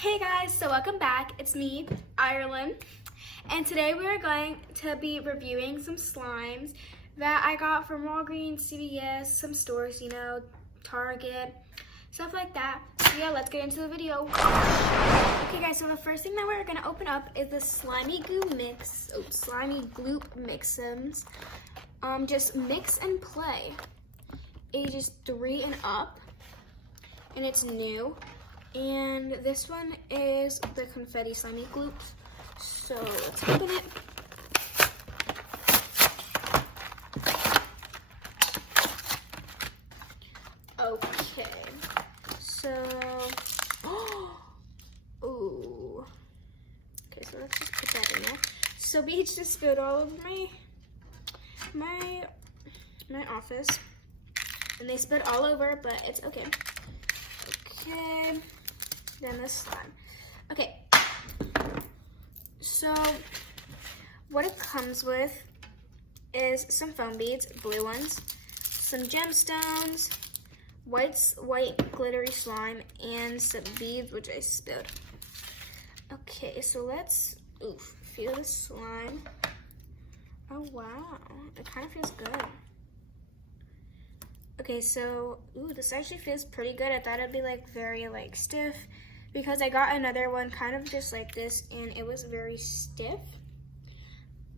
Hey guys, so welcome back. It's me, Ireland, and today we are going to be reviewing some slimes that I got from Walgreens, CVS, some stores, Target, stuff like that. So yeah, let's get into the video. Okay guys, so the first thing that we're gonna open up is the Slimy Gloop Mix-Ems. Just mix and play. Ages 3 and up, and it's new. And this one is the Confetti Slimy Gloops. So let's open it. Okay, so, ooh. Okay, so let's just put that in there. So beads just spilled all over my office, and they spilled all over, but it's okay. Okay, then this slime. Okay, so what it comes with is some foam beads, blue ones, some gemstones, white glittery slime, and some beads, which I spilled. Okay, so let's feel the slime. Oh wow, it kind of feels good. Okay, so, this actually feels pretty good. I thought it'd be very stiff because I got another one kind of just like this and it was very stiff.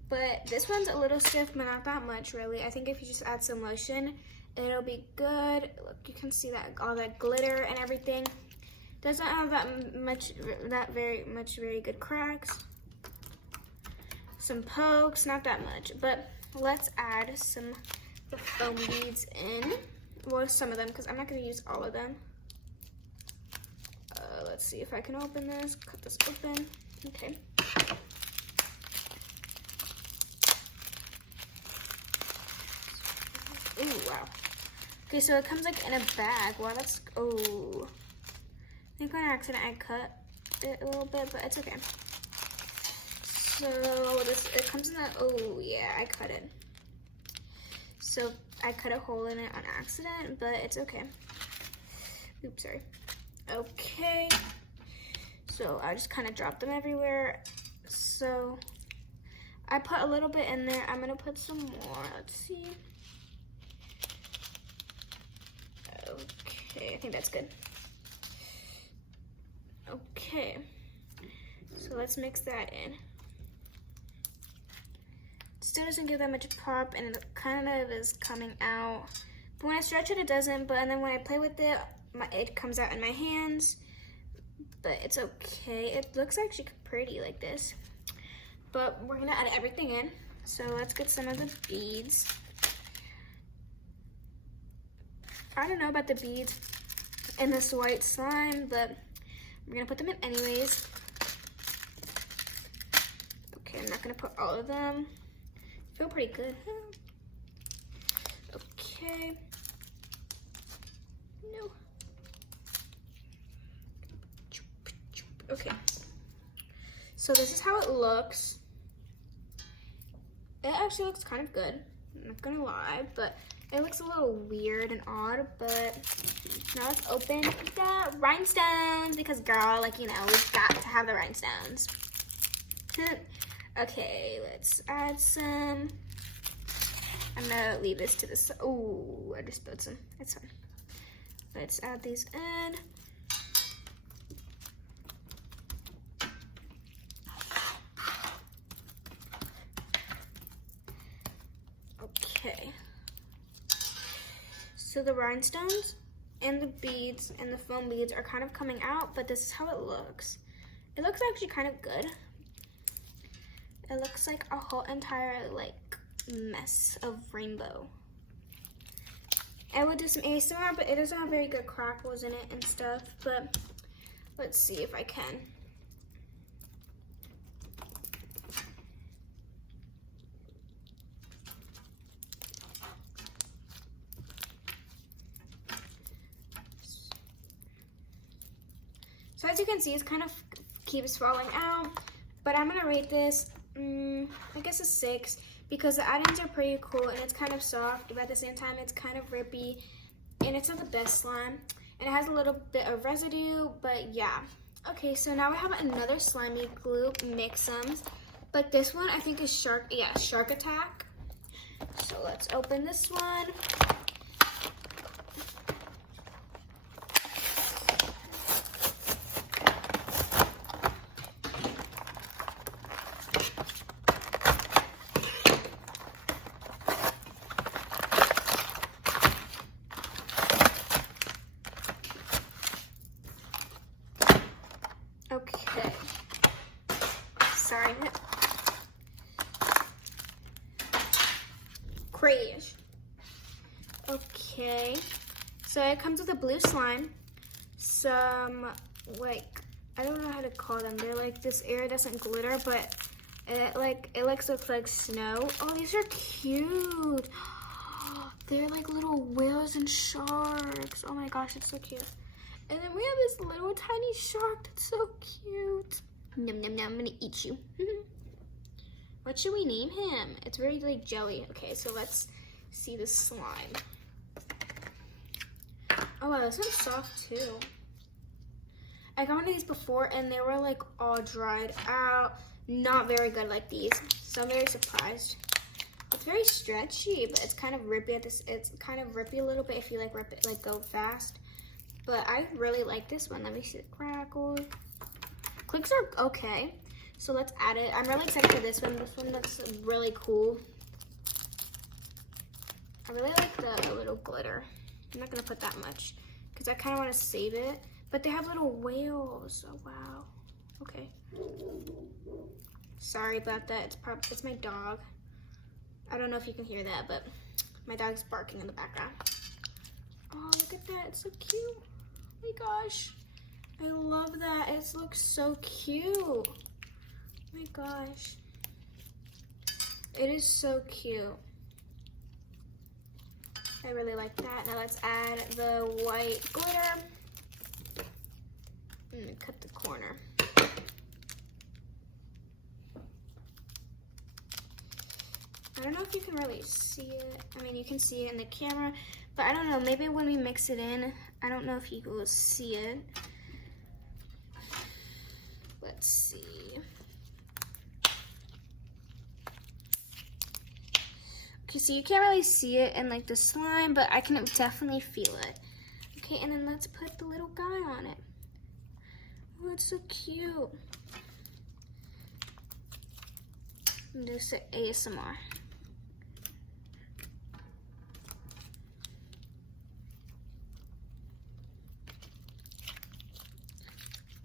But this one's a little stiff, but not that much really. I think if you just add some lotion, it'll be good. Look, you can see that all that glitter and everything. Doesn't have very good cracks. Some pokes, not that much, but let's add some the foam beads in. Well, some of them, because I'm not going to use all of them. Let's see if I can open this. Cut this open. Okay. Ooh, wow. Okay, so it comes in a bag. Wow, that's, I think on accident I cut it a little bit, but it's okay. So it comes in that, I cut it. So I cut a hole in it on accident, but it's okay. Oops, sorry. Okay, so I just kind of dropped them everywhere. So I put a little bit in there. I'm gonna put some more, let's see. Okay, I think that's good. Okay, so let's mix that in. Still doesn't give that much pop, and it kind of is coming out. But when I stretch it, it doesn't. But then when I play with it, it comes out in my hands. But it's okay. It looks actually pretty like this. But we're gonna add everything in. So let's get some of the beads. I don't know about the beads in this white slime, but we're gonna put them in anyways. Okay, I'm not gonna put all of them. Feel pretty good. Okay. No. Okay. So this is how it looks. It actually looks kind of good. I'm not gonna lie, but it looks a little weird and odd. But now let's open the rhinestones because, girl, we've got to have the rhinestones. Okay, let's add some. I'm gonna leave this to the side. Oh, I just spilled some. It's fine. Let's add these in. Okay. So the rhinestones and the beads and the foam beads are kind of coming out, but this is how it looks. It looks actually kind of good. It looks like a whole entire mess of rainbow. I would do some ASMR, but it doesn't have very good crackles in it and stuff. But let's see if I can. So as you can see, it kind of keeps falling out. But I'm gonna rate this, I guess a 6, because the add-ins are pretty cool and it's kind of soft, but at the same time it's kind of rippy and it's not the best slime. And it has a little bit of residue, but yeah. Okay, so now we have another slimy glue Mix-Ums, but this one I think is Shark Attack. So let's open this one. Okay. Sorry. Crash. Okay. So it comes with a blue slime, some, like, I don't know how to call them. They're like this iridescent glitter, but it looks like snow. Oh, these are cute. They're like little whales and sharks. Oh my gosh, it's so cute. And then we have this little tiny shark that's so cute. Nom nom nom, I'm gonna eat you. What should we name him? It's very like jelly. Okay, so let's see the slime. Oh wow, this one's soft too. I got one of these before and they were like all dried out. Not very good like these. So I'm very surprised. It's very stretchy, but it's kind of rippy at this. It's kind of rippy a little bit if you like rip it, like go fast. But I really like this one. Let me see the crackle. Clicks are okay. So let's add it. I'm really excited for this one. This one looks really cool. I really like the little glitter. I'm not gonna put that much because I kind of want to save it. But they have little whales. Oh wow. Okay. Sorry about that. It's my dog. I don't know if you can hear that, but my dog's barking in the background. Oh, look at that. It's so cute. Oh my gosh. I love that. It looks so cute. Oh my gosh. It is so cute. I really like that. Now let's add the white glitter. And cut the corner. I don't know if you can really see it. I mean, you can see it in the camera, but I don't know. Maybe when we mix it in, I don't know if you will see it. Let's see. Okay, so you can't really see it in like the slime, but I can definitely feel it. Okay, and then let's put the little guy on it. Oh, it's so cute. And do some ASMR.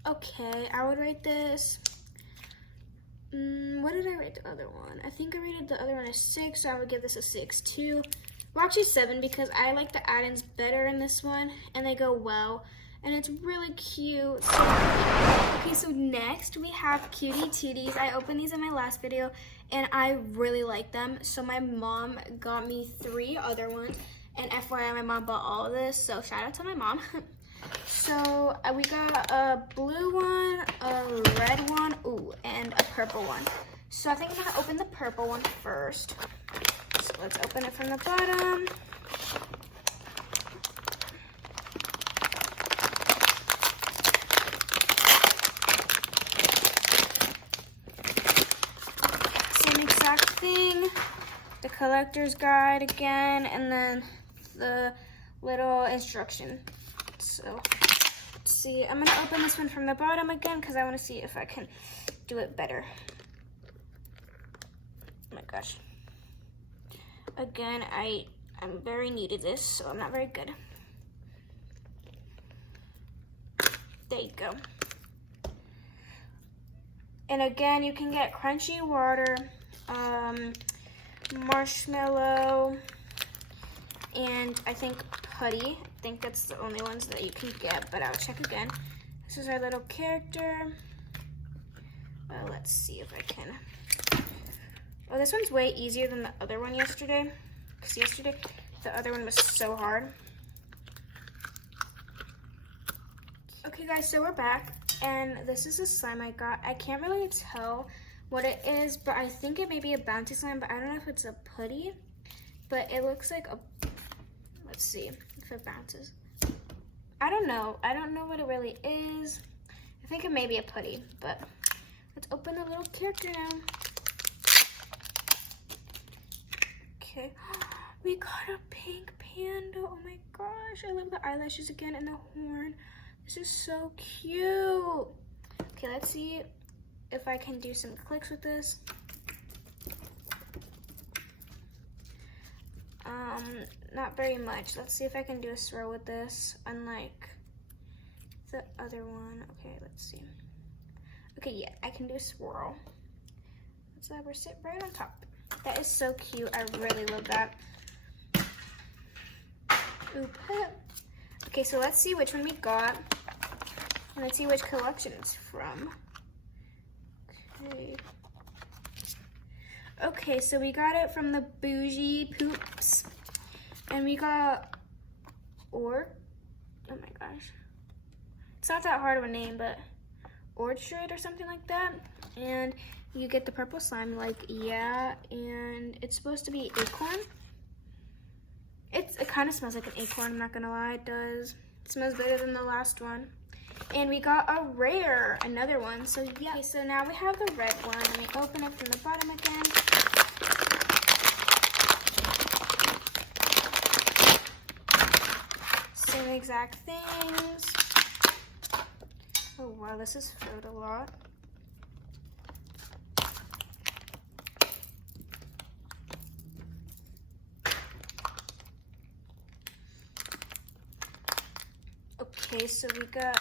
Okay, I would rate this. What did I rate the other one? I think I rated the other one a 6, so I would give this a 6 too. Well, actually 7 because I like the add-ins better in this one, and they go well, and it's really cute. Okay, so next we have Cutie Tooties. I opened these in my last video, and I really like them. So my mom got me 3 other ones, and FYI, my mom bought all of this, so shout out to my mom. So we got a blue one, a red one, ooh, and a purple one. So I think I'm gonna open the purple one first. So let's open it from the bottom. Same exact thing. The collector's guide again, and then the little instruction. So let's see. I'm gonna open this one from the bottom again because I want to see if I can do it better. Oh my gosh. Again, I'm very new to this, so I'm not very good. There you go. And again, you can get crunchy water, marshmallow, and I think putty. I think that's the only ones that you can get, but I'll check again. This is our little character. Let's see if I can. Oh, this one's way easier than the other one yesterday. Because yesterday, the other one was so hard. Okay guys, so we're back. And this is the slime I got. I can't really tell what it is, but I think it may be a bounty slime, but I don't know if it's a putty. But it looks like a, let's see if it bounces. I don't know what it really is. I think it may be a putty, but let's open the little character now. Okay, we got a pink panda. Oh my gosh, I love the eyelashes again and the horn. This is so cute. Okay, let's see if I can do some clicks with this. Not very much. Let's see if I can do a swirl with this, unlike the other one. Okay, let's see. Okay, yeah, I can do a swirl. Let's have her sit right on top. That is so cute. I really love that. Oop. Okay, so let's see which one we got. And let's see which collection it's from. Okay. Okay, so we got it from the Bougie Poops. And we got oh my gosh. It's not that hard of a name, but Orchard or something like that. And you get the purple slime, like, yeah, and it's supposed to be acorn. It kind of smells like an acorn, I'm not gonna lie, it does. It smells better than the last one. And we got a rare, another one, so yeah. Okay, so now we have the red one. Let me open it from the bottom again. Same exact things. Oh wow, this is filled a lot. Okay, so we got,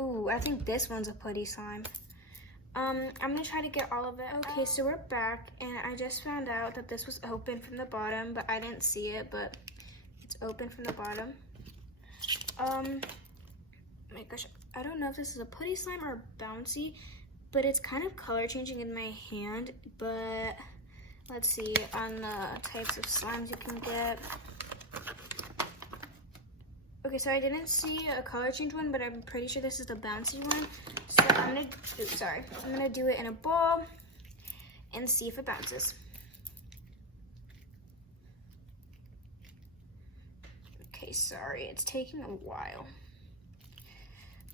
ooh, I think this one's a putty slime. I'm gonna try to get all of it. Okay, so we're back, and I just found out that this was open from the bottom, but I didn't see it, but it's open from the bottom. My gosh, I don't know if this is a putty slime or a bouncy, but it's kind of color changing in my hand, but let's see on the types of slimes you can get. Okay, so I didn't see a color change one, but I'm pretty sure this is the bouncy one. So I'm gonna do it in a ball and see if it bounces. Okay, sorry, it's taking a while.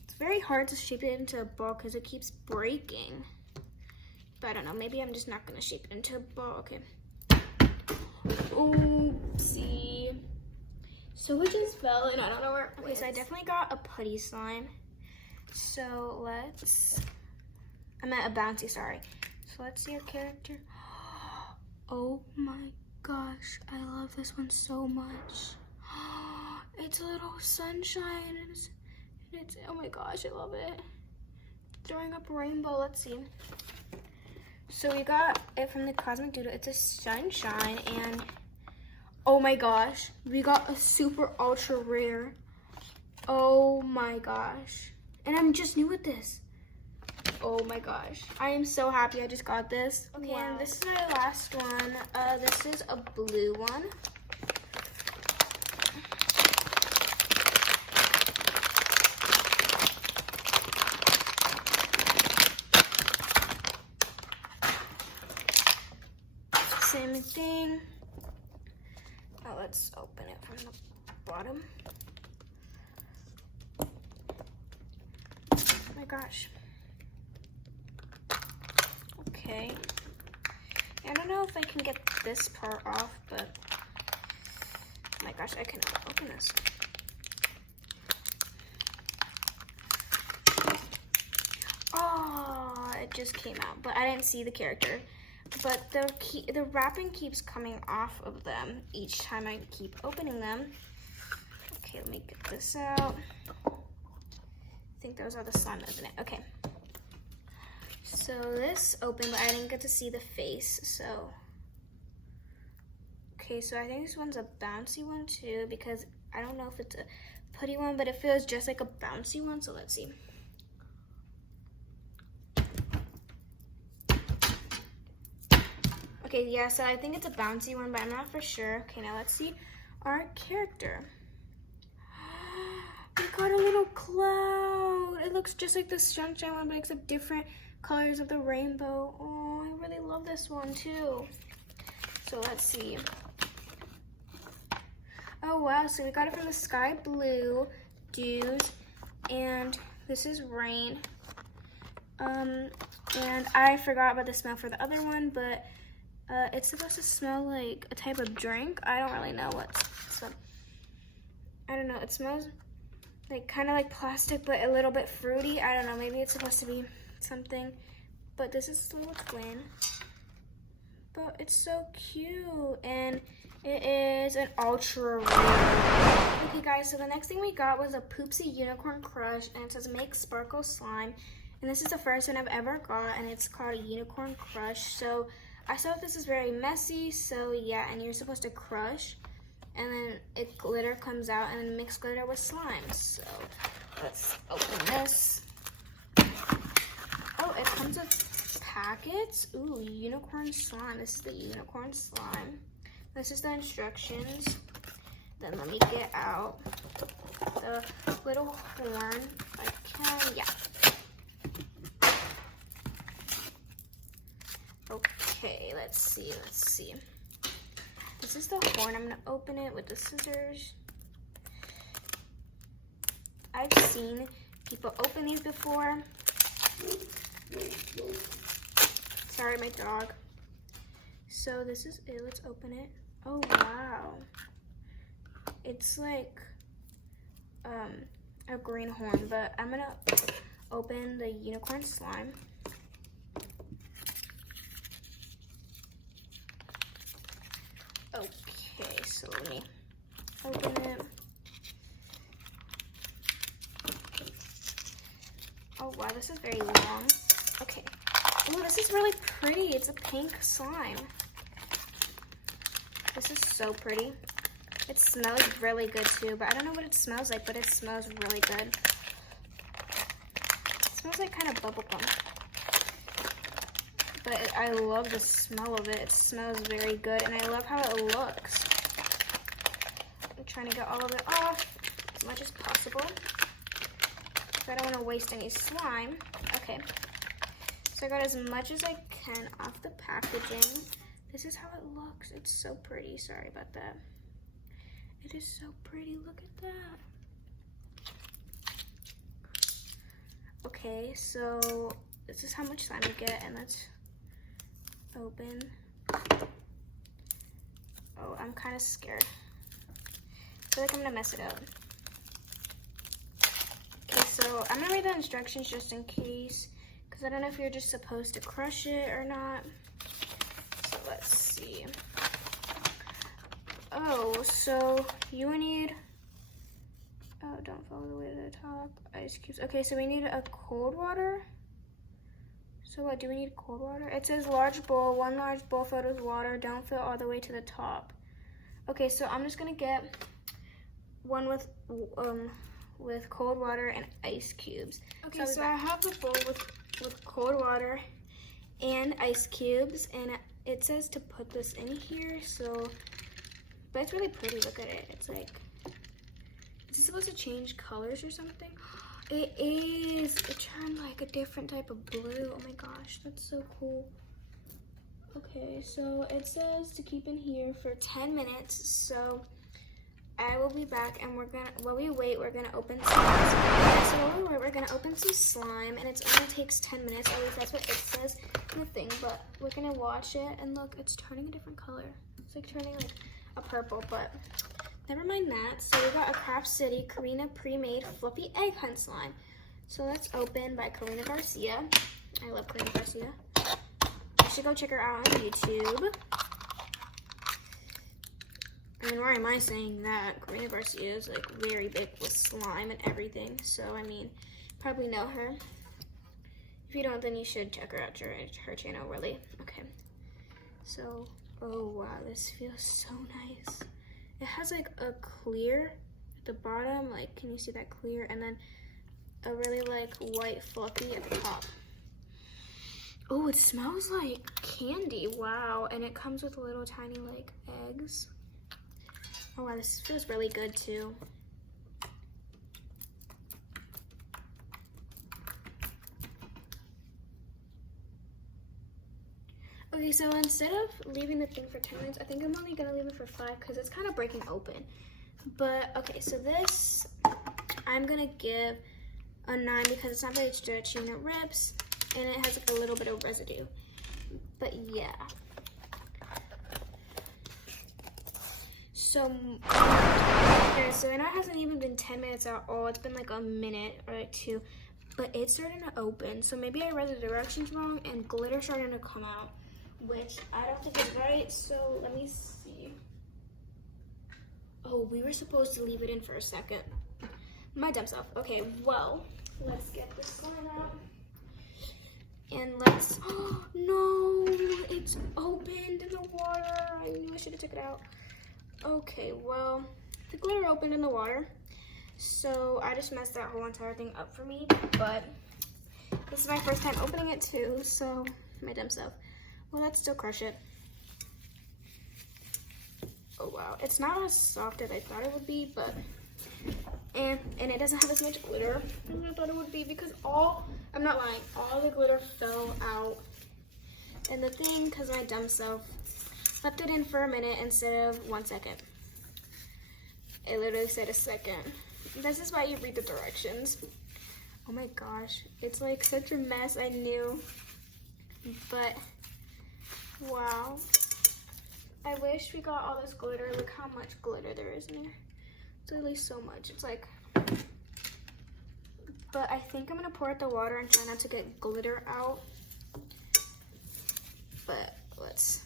It's very hard to shape it into a ball because it keeps breaking. But I don't know, maybe I'm just not gonna shape it into a ball. Okay. Oopsie. So it just fell and I don't know where. Okay, so I definitely got a putty slime. So I meant a bouncy, sorry. So let's see our character. Oh my gosh, I love this one so much. It's a little sunshine and it's oh my gosh, I love it. Throwing up a rainbow, let's see. So we got it from the Cosmic Doodle. It's a sunshine and oh my gosh, we got a super ultra rare. Oh my gosh. And I'm just new with this. Oh my gosh. I am so happy I just got this. Okay, wow. And this is our last one. This is a blue one. Same thing. Oh, let's open it from the bottom. Oh my gosh. Okay. I don't know if I can get this part off, but oh my gosh, I cannot open this. Oh, it just came out, but I didn't see the character. But the wrapping keeps coming off of them each time I keep opening them. Okay, let me get this out. I think those are the slime that's in it. Okay. So this opened, but I didn't get to see the face, so. Okay, so I think this one's a bouncy one too, because I don't know if it's a putty one, but it feels just like a bouncy one, so let's see. Okay, yeah, so I think it's a bouncy one, but I'm not for sure. Okay, now let's see our character. We got a little cloud. It looks just like the sunshine one, but except different colors of the rainbow. Oh, I really love this one too. So let's see. Oh wow, so we got it from the Sky Blue Dews, and this is Rain. And I forgot about the smell for the other one, but it's supposed to smell like a type of drink. I don't really know what. So I don't know. It smells like kind of like plastic, but a little bit fruity. I don't know. Maybe it's supposed to be something. But this is the little twin. But it's so cute, and it is an ultra rare. Okay, guys. So the next thing we got was a Poopsie Unicorn Crush, and it says make sparkle slime. And this is the first one I've ever got, and it's called a Unicorn Crush. So I saw this is very messy, so yeah, and you're supposed to crush, and then glitter comes out, and then mix glitter with slime. So let's open this. Oh, it comes with packets. Ooh, unicorn slime. This is the unicorn slime. This is the instructions. Then let me get out the little horn. If I can, yeah. Okay, let's see. This is the horn. I'm gonna open it with the scissors. I've seen people open these before. Sorry, my dog. So this is it. Let's open it. Oh, wow. It's like a green horn, but I'm gonna open the unicorn slime. Okay, so let me open it. Oh wow, this is very long. Okay. Oh, this is really pretty. It's a pink slime. This is so pretty. It smells really good too, but I don't know what it smells like, but it smells really good. It smells like kind of bubblegum. But I love the smell of it. It smells very good, and I love how it looks. I'm trying to get all of it off as much as possible, because I don't want to waste any slime. Okay, so I got as much as I can off the packaging. This is how it looks. It's so pretty. Sorry about that. It is so pretty. Look at that. Okay, so this is how much slime I get, and let's open. Oh, I'm kind of scared. I feel like I'm gonna mess it up. Okay, so I'm gonna read the instructions just in case, because I don't know if you're just supposed to crush it or not. So let's see. Oh, so you need, oh, don't fall all the way to the top. Ice cubes. Okay, so we need a cold water. So what, do we need cold water? It says large bowl, 1 large bowl filled with water, don't fill all the way to the top. Okay, so I'm just gonna get one with cold water and ice cubes. Okay, so I have the bowl with cold water and ice cubes, and it says to put this in here, so, but it's really pretty, look at it. It's like, is it supposed to change colors or something? It is. It turned like a different type of blue. Oh my gosh, that's so cool. Okay, so it says to keep in here for 10 minutes. So I will be back, and while we wait, we're gonna open some. So while we wait, we're gonna open some slime, and it only takes 10 minutes. At least that's what it says in the thing. But we're gonna watch it, and look, it's turning a different color. It's like turning like a purple, but never mind that. So we got a Craft City Karina pre-made fluffy egg hunt slime. So let's open by Karina Garcia. I love Karina Garcia. You should go check her out on YouTube. I mean, why am I saying that? Karina Garcia is like very big with slime and everything. So I mean, probably know her. If you don't, then you should check her out, her channel, really. Okay. So, oh wow, this feels so nice. It has like a clear at the bottom, like, can you see that clear? And then a really like white fluffy at the top. Oh, it smells like candy, wow. And it comes with little tiny like eggs. Oh wow, this feels really good too. Okay, so instead of leaving the thing for 10 minutes, I think I'm only gonna leave it for 5 because it's kind of breaking open. But okay, so this, I'm gonna give a 9 because it's not very stretchy and it rips. and it has like a little bit of residue. But yeah. So, okay, so I know it hasn't even been 10 minutes at all. It's been like a minute or like 2, but it's starting to open. So maybe I read the directions wrong and glitter starting to come out, which I don't think is right. So let me see. Oh, we were supposed to leave it in for a second. My dumb self. Okay, well, let's get this going out. And let's, oh no, it's opened in the water. I knew I should have took it out. Okay, well, the glitter opened in the water. So I just messed that whole entire thing up for me. But this is my first time opening it too, so my dumb self. Well, let's still crush it. Oh wow, it's not as soft as I thought it would be, but and it doesn't have as much glitter as I thought it would be because I'm not lying, all the glitter fell out. And the thing, because my dumb self left it in for a minute instead of 1 second. It literally said a second. This is why you read the directions. Oh my gosh, it's like such a mess, I knew. But wow. I wish we got all this glitter. Look how much glitter there is in here. It's literally so much. It's like, but I think I'm gonna pour out the water and try not to get glitter out. But let's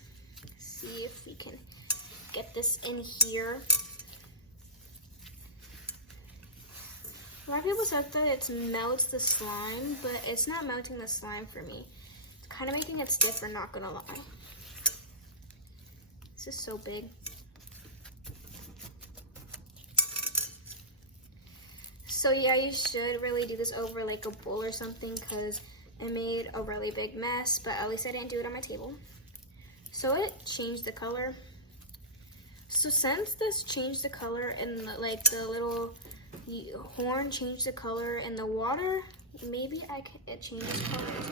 see if we can get this in here. A lot of people said that it melts the slime, but it's not melting the slime for me. It's kind of making it stiffer, not gonna lie. This is so big. So yeah, you should really do this over like a bowl or something because I made a really big mess, but at least I didn't do it on my table. So it changed the color. So since this changed the color and like the little horn changed the color in the water, maybe it changes colors.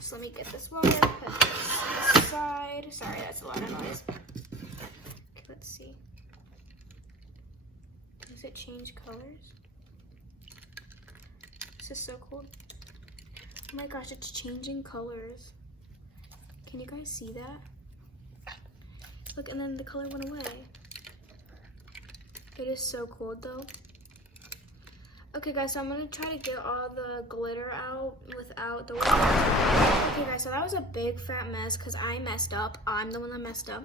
So let me get this water, put this aside. Sorry, that's a lot of noise. Okay, let's see. Does it change colors? This is so cool. Oh my gosh, it's changing colors. Can you guys see that? Look, and then the color went away. It is so cool though. Okay guys, so I'm gonna try to get all the glitter out without the water. Okay guys, so that was a big fat mess because I messed up. I'm the one that messed up.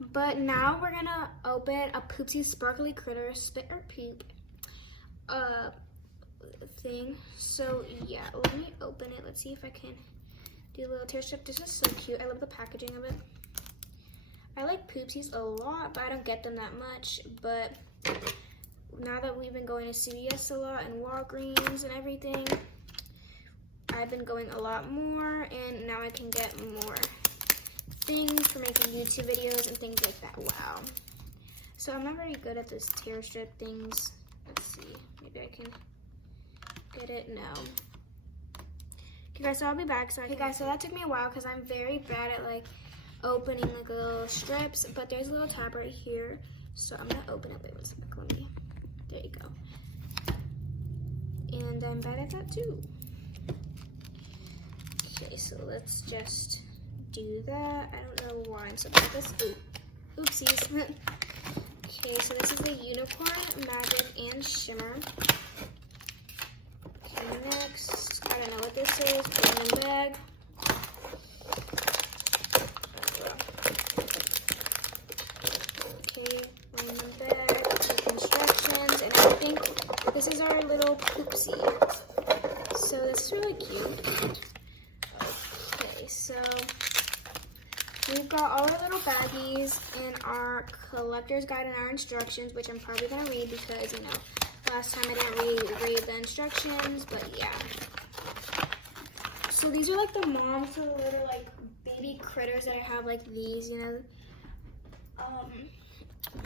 But now we're gonna open a Poopsie Sparkly Critter Spit or Poop thing. So yeah, let me open it. Let's see if I can do a little tear strip. This is so cute. I love the packaging of it. I like Poopsies a lot, but I don't get them that much. But now that we've been going to CVS a lot and Walgreens and everything, I've been going a lot more, and now I can get more things for making YouTube videos and things like that. Wow. So I'm not very good at this tear strip things. Let's see. Maybe I can get it. No. Okay guys, so I'll be back. So okay guys, so that took me a while because I'm very bad at like opening like little strips, but there's a little tab right here. So I'm gonna open it. Wait 1 second. Let me. There you go. And I'm bad at that too. Okay, so let's just do that. I don't know why I'm so bad at this. Ooh. Oopsies. Okay, so this is the Unicorn Magic and Shimmer. Okay, next, I don't know what this is. Put it in the bag. Okay, random bag, with instructions and everything. This is our little Poopsie. So this is really cute. Okay, so we've got all our little baggies and our collector's guide and our instructions, which I'm probably gonna read because, you know, last time I didn't read the instructions, but yeah. So these are like the moms for the little like baby critters that I have, like these, you know.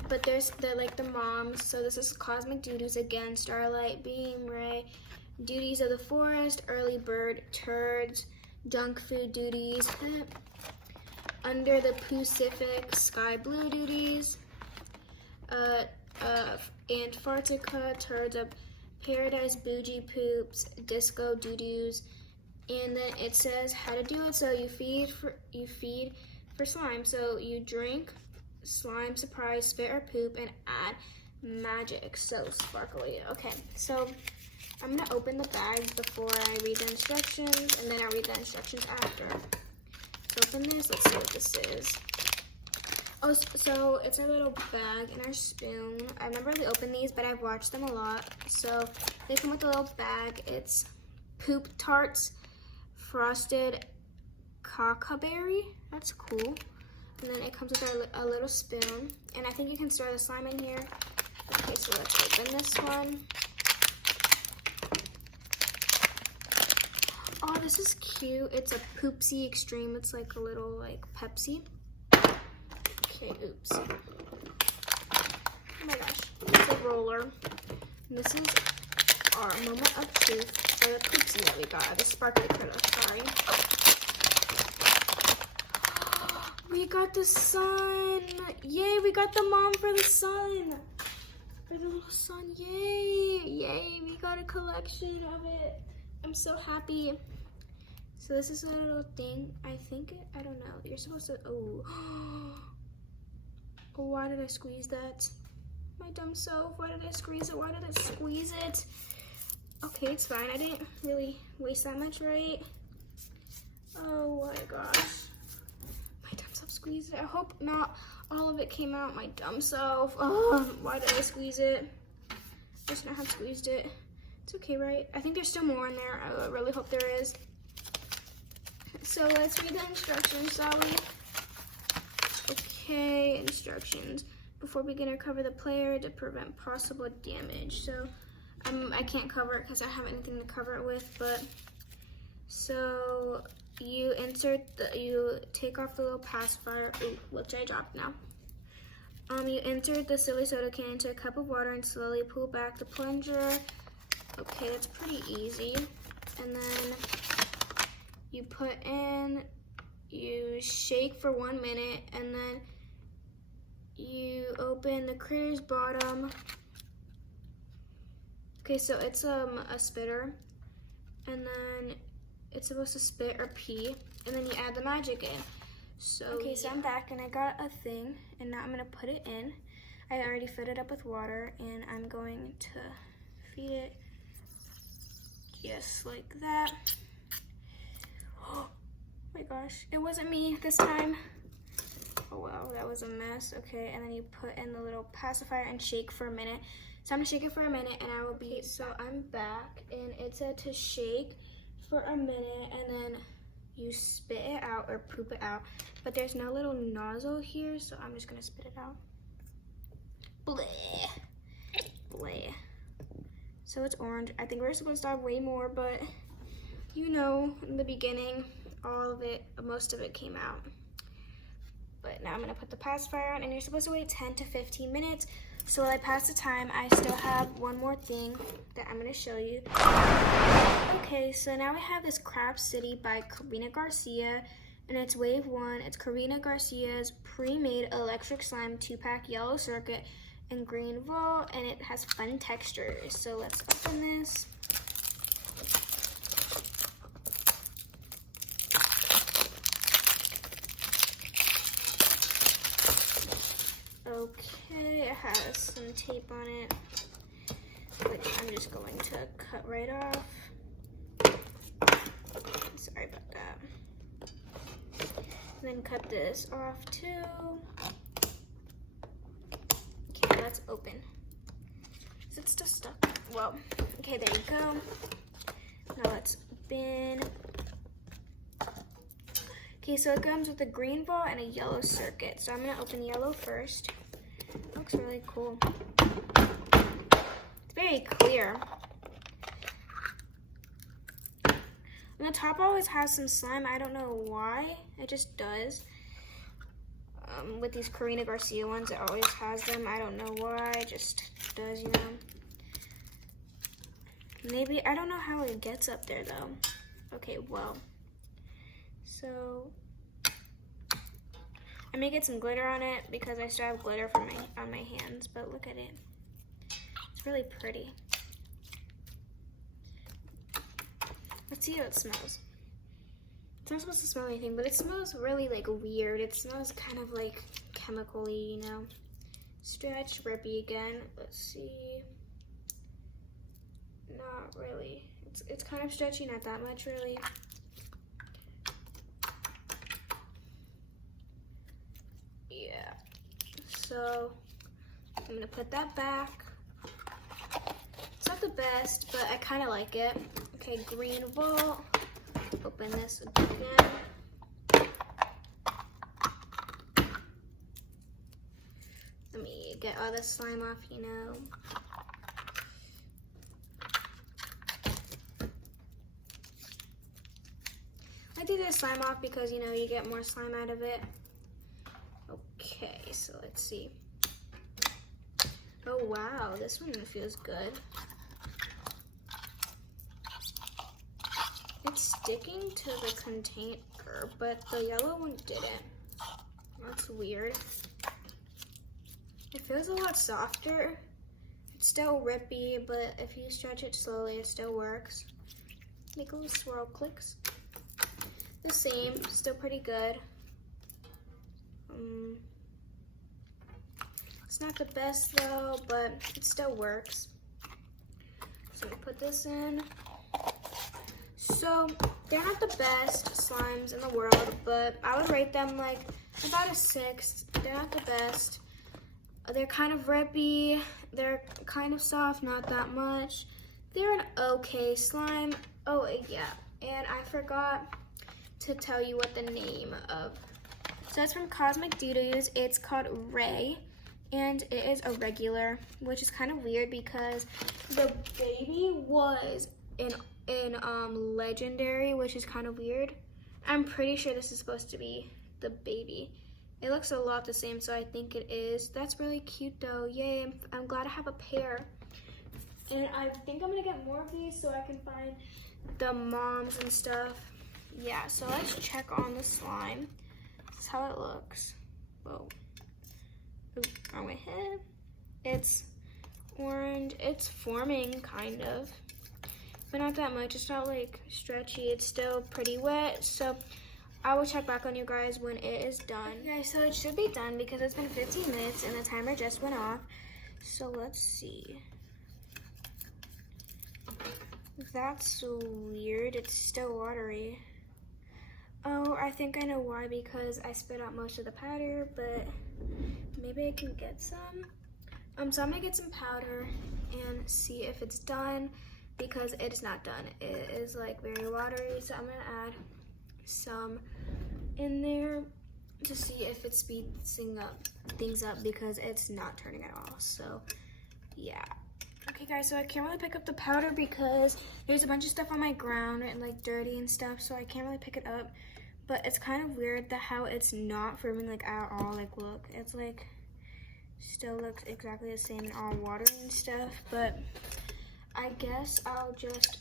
But they're like the moms. So this is Cosmic Duties again, Starlight, Beam, Ray, Duties of the Forest, Early Bird, Turds, Junk Food Duties, Under the Pacific, Sky Blue Duties, Antarctica, Turds of Paradise, Bougie Poops, Disco Doo-Doos, And then it says how to do it. So you feed for slime. So you drink, slime, surprise, spit or poop, and add magic. So sparkly. Okay, so I'm gonna open the bag before I read the instructions, and then I'll read the instructions after. So open this, let's see what this is. Oh, so it's a little bag and our spoon. I've never really opened these, but I've watched them a lot. So they come with a little bag. It's Poop Tarts Frosted Cacaberry. That's cool. And then it comes with a little spoon. And I think you can store the slime in here. Okay, so let's open this one. Oh, this is cute. It's a Poopsie Extreme. It's like a little like Pepsi. Okay, oops. Oh my gosh. It's a roller. And this is our moment of truth for the Poopsie that we got. The sparkly critter, sorry. We got the sun. Yay, we got the mom for the sun. For the little sun, yay. Yay, we got a collection of it. I'm so happy. So this is a little thing. I don't know. You're supposed to, oh, why did I squeeze that? My dumb self, why did I squeeze it? Why did I squeeze it? Okay, it's fine. I didn't really waste that much, right? Oh my gosh. My dumb self squeezed it. I hope not all of it came out. My dumb self. Oh, why did I squeeze it? I shouldn't have squeezed it. It's okay, right? I think there's still more in there. I really hope there is. So let's read the instructions, shall we? Okay, instructions. Before beginner, cover the player to prevent possible damage. So I can't cover it because I have anything to cover it with, but so you you take off the little pacifier, which I dropped now. You insert the silly soda can into a cup of water and slowly pull back the plunger. Okay, that's pretty easy. And then you shake for 1 minute, and then you open the critter's bottom. Okay, so it's a spitter, and then it's supposed to spit or pee, and then you add the magic in. So okay, so I'm back, and I got a thing, and now I'm gonna put it in. I already filled it up with water, and I'm going to feed it just like that. Oh my gosh, it wasn't me this time. Oh wow, that was a mess. Okay, and then you put in the little pacifier and shake for a minute. So I'm gonna shake it for a minute and I will be, so I'm back, and it said to shake for a minute and then you spit it out or poop it out. But there's no little nozzle here, so I'm just gonna spit it out. Bleh. Bleh. So it's orange. I think we're supposed to have way more, but you know, in the beginning, all of it, most of it came out. But now I'm gonna put the pacifier on, and you're supposed to wait 10 to 15 minutes. So while I pass the time, I still have one more thing that I'm gonna show you. Okay, so now we have this Crab City by Karina Garcia, and it's wave 1. It's Karina Garcia's pre-made electric slime 2-pack yellow circuit and green vault, and it has fun textures. So let's open this. Okay, it has some tape on it, which I'm just going to cut right off. Sorry about that. And then cut this off too. Okay, let's open. Is it still stuck? Well, okay, there you go. Now let's open. Okay, so it comes with a green ball and a yellow circuit. So I'm gonna open yellow first. It looks really cool. It's very clear. And the top always has some slime. I don't know why. It just does. With these Karina Garcia ones, it always has them. I don't know why. It just does, you know. Maybe, I don't know how it gets up there though. Okay, well. So I may get some glitter on it because I still have glitter on my hands, but look at it. It's really pretty. Let's see how it smells. It's not supposed to smell anything, but it smells really like weird. It smells kind of like chemical-y, you know. Stretch, rippy again. Let's see. Not really. It's kind of stretchy, not that much really. Yeah. So I'm gonna put that back. It's not the best, but I kind of like it. Okay, green vault. Open this again. Let me get all the slime off, you know. I do this slime off because, you know, you get more slime out of it. Okay, so let's see. Oh wow, this one feels good. It's sticking to the container, but the yellow one didn't. That's weird. It feels a lot softer. It's still rippy, but if you stretch it slowly, it still works. Make a little swirl clicks. The same, still pretty good. It's not the best though, but it still works. So I'm gonna put this in. So they're not the best slimes in the world, but I would rate them like about a 6. They're not the best. They're kind of rippy. They're kind of soft, not that much. They're an okay slime. Oh yeah, and I forgot to tell you what the name of. So it's from Cosmic Doodles. It's called Ray, and it is a regular, which is kind of weird because the baby was in Legendary, which is kind of weird. I'm pretty sure this is supposed to be the baby. It looks a lot the same, so I think it is. That's really cute though. Yay, I'm glad I have a pair. And I think I'm gonna get more of these so I can find the moms and stuff. Yeah, so let's check on the slime. This is how it looks. Whoa. Ooh, on my head. It's orange. It's forming, kind of. But not that much. It's not like stretchy. It's still pretty wet. So I will check back on you guys when it is done. Okay, so it should be done because it's been 15 minutes and the timer just went off. So let's see. That's weird. It's still watery. Oh, I think I know why, because I spit out most of the powder, but maybe I can get some. So I'm gonna get some powder and see if it's done, because it's not done. It is like very watery, so I'm gonna add some in there to see if it speeds things up, because it's not turning at all. So yeah. Okay guys, so I can't really pick up the powder because there's a bunch of stuff on my ground and like dirty and stuff, so I can't really pick it up. But it's kind of weird that how it's not forming like at all. Like look, it's like still looks exactly the same and all watery and stuff. But I guess I'll just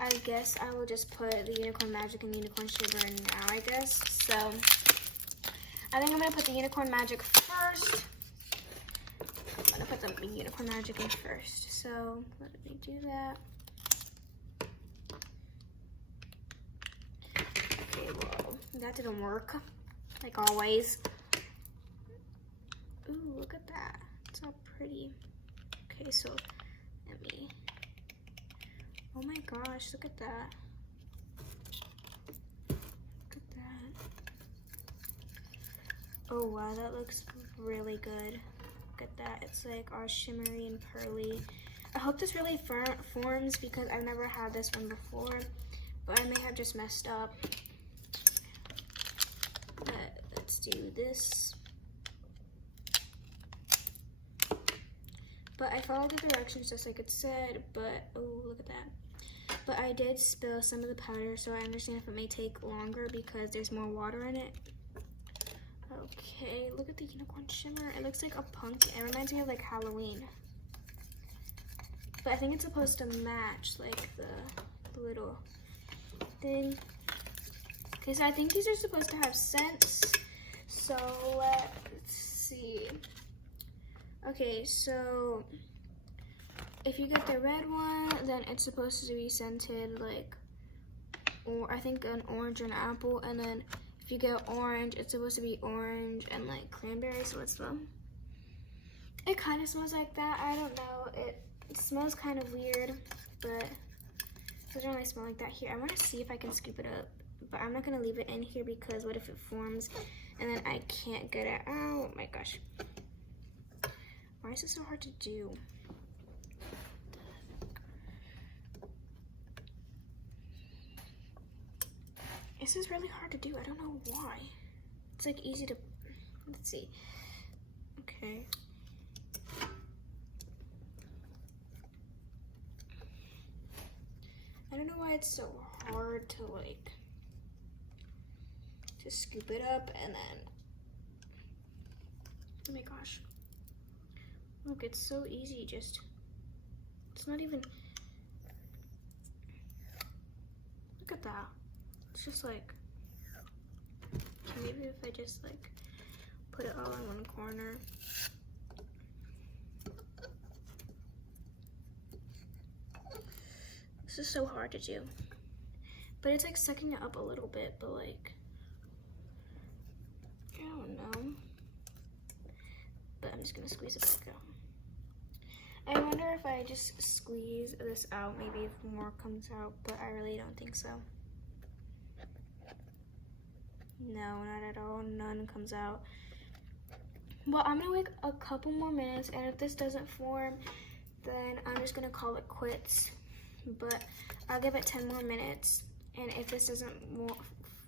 I guess I will just put the Unicorn Magic and Unicorn Shiver in now, I guess. So I think I'm gonna put the Unicorn Magic first. I'm gonna put the Unicorn Magic in first. So let me do that. Okay, well, that didn't work, like always. Ooh, look at that. It's all pretty. Okay, so let me, oh my gosh, look at that. Look at that. Oh wow, that looks really good. Look at that, it's like all shimmery and pearly. I hope this really forms because I've never had this one before, but I may have just messed up. But let's do this. But I followed the directions just like it said, but oh, look at that. But I did spill some of the powder, so I understand if it may take longer because there's more water in it. Okay, look at the Unicorn Shimmer. It looks like a pumpkin. It reminds me of like Halloween. But I think it's supposed to match like the little thing. Okay, so I think these are supposed to have scents. So let's see. Okay, so if you get the red one, then it's supposed to be scented like or I think an orange and apple, and then if you get orange, it's supposed to be orange and like cranberry, so let's smell. It kind of smells like that. I don't know. It smells kind of weird, but it doesn't really smell like that here. I want to see if I can scoop it up, but I'm not going to leave it in here because what if it forms and then I can't get it out? Oh my gosh. Why is this so hard to do? This is really hard to do. I don't know why. It's like easy to, let's see. Okay. I don't know why it's so hard to like, to scoop it up and then, oh my gosh. Look, it's so easy, just, it's not even, look at that. It's just like, maybe if I just like, put it all in one corner. This is so hard to do. But it's like sucking it up a little bit, but like, I don't know. But I'm just gonna squeeze it back out. I wonder if I just squeeze this out, maybe if more comes out, but I really don't think so. No, not at all, none comes out. Well, I'm gonna wait a couple more minutes, and if this doesn't form, then I'm just gonna call it quits. But I'll give it 10 more minutes, and if this doesn't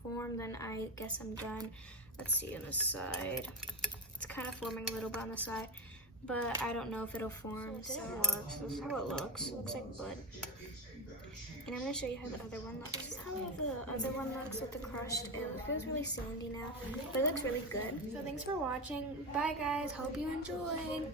form, then I guess I'm done. Let's see on the side. It's kind of forming a little bit on the side, but I don't know if it'll form. So this is how it looks. It looks like blood. And I'm gonna show you how the other one looks. This is how the other one looks with the crushed. It feels really sandy now, but it looks really good. So thanks for watching. Bye guys, hope you enjoyed.